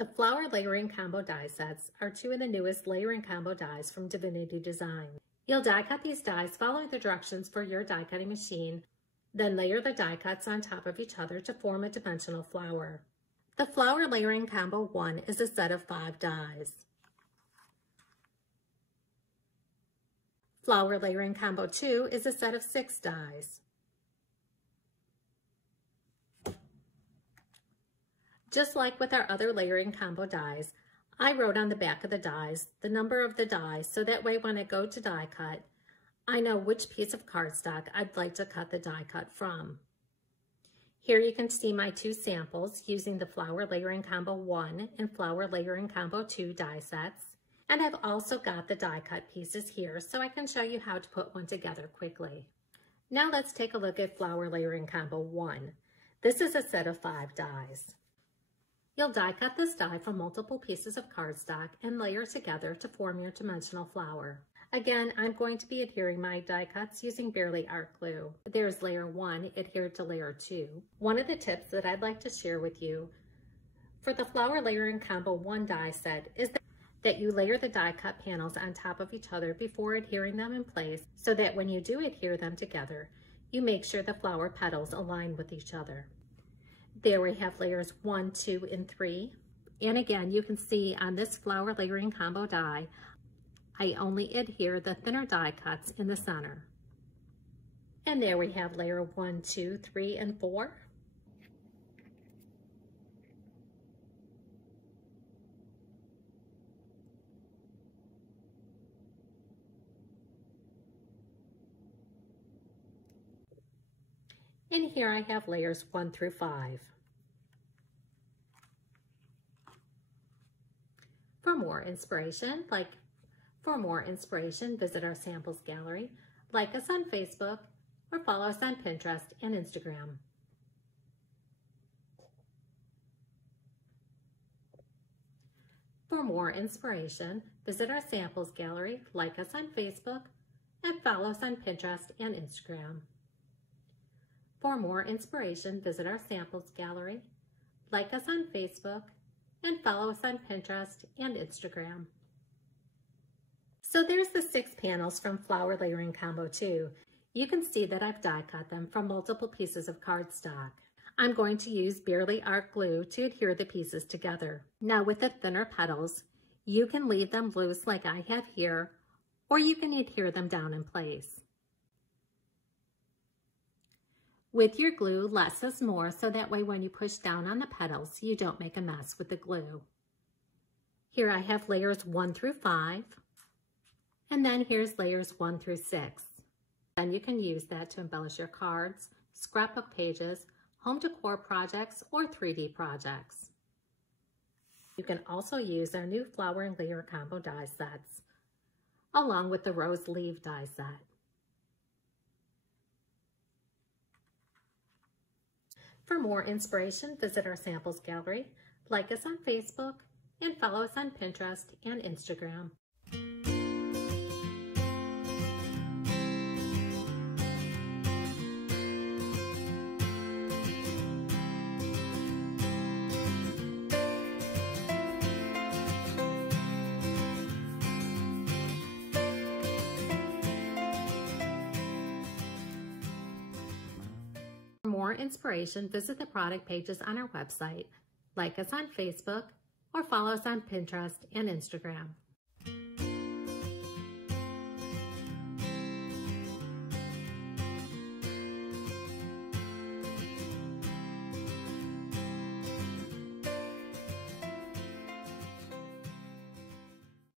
The flower layering combo die sets are two of the newest layering combo dies from Divinity Design. You'll die cut these dies following the directions for your die cutting machine, then layer the die cuts on top of each other to form a dimensional flower. The flower layering combo 1 is a set of 5 dies. Flower layering combo 2 is a set of 6 dies. Just like with our other layering combo dies, I wrote on the back of the dies the number of the die so that way when I go to die cut, I know which piece of cardstock I'd like to cut the die cut from. Here you can see my 2 samples using the flower layering combo 1 and flower layering combo 2 die sets. And I've also got the die cut pieces here so I can show you how to put one together quickly. Now let's take a look at flower layering combo 1. This is a set of 5 dies. You'll die cut this die from multiple pieces of cardstock and layer together to form your dimensional flower. Again, I'm going to be adhering my die cuts using Barely Art Glue. There's layer 1 adhered to layer 2. One of the tips that I'd like to share with you for the flower layering combo 1 die set is that you layer the die cut panels on top of each other before adhering them in place so that when you do adhere them together, you make sure the flower petals align with each other. There we have layers 1, 2, and 3. And again, you can see on this flower layering combo die, I only adhere the thinner die cuts in the center. And there we have layer 1, 2, 3, and 4. And here I have layers 1 through 5. For more inspiration, visit our samples gallery, like us on Facebook, or follow us on Pinterest and Instagram. For more inspiration, visit our samples gallery, like us on Facebook, and follow us on Pinterest and Instagram. For more inspiration, visit our samples gallery, like us on Facebook, and follow us on Pinterest and Instagram. So there's the 6 panels from Flower Layering Combo 2. You can see that I've die cut them from multiple pieces of cardstock. I'm going to use Barely Art Glue to adhere the pieces together. Now with the thinner petals, you can leave them loose like I have here, or you can adhere them down in place. With your glue, less is more, so that way when you push down on the petals, you don't make a mess with the glue. Here I have layers 1 through 5, and then here's layers 1 through 6. Then you can use that to embellish your cards, scrapbook pages, home decor projects, or 3D projects. You can also use our new flower and layer combo die sets, along with the rose leaf die set. For more inspiration, visit our samples gallery, like us on Facebook, and follow us on Pinterest and Instagram. For more inspiration, visit the product pages on our website, like us on Facebook, or follow us on Pinterest and Instagram.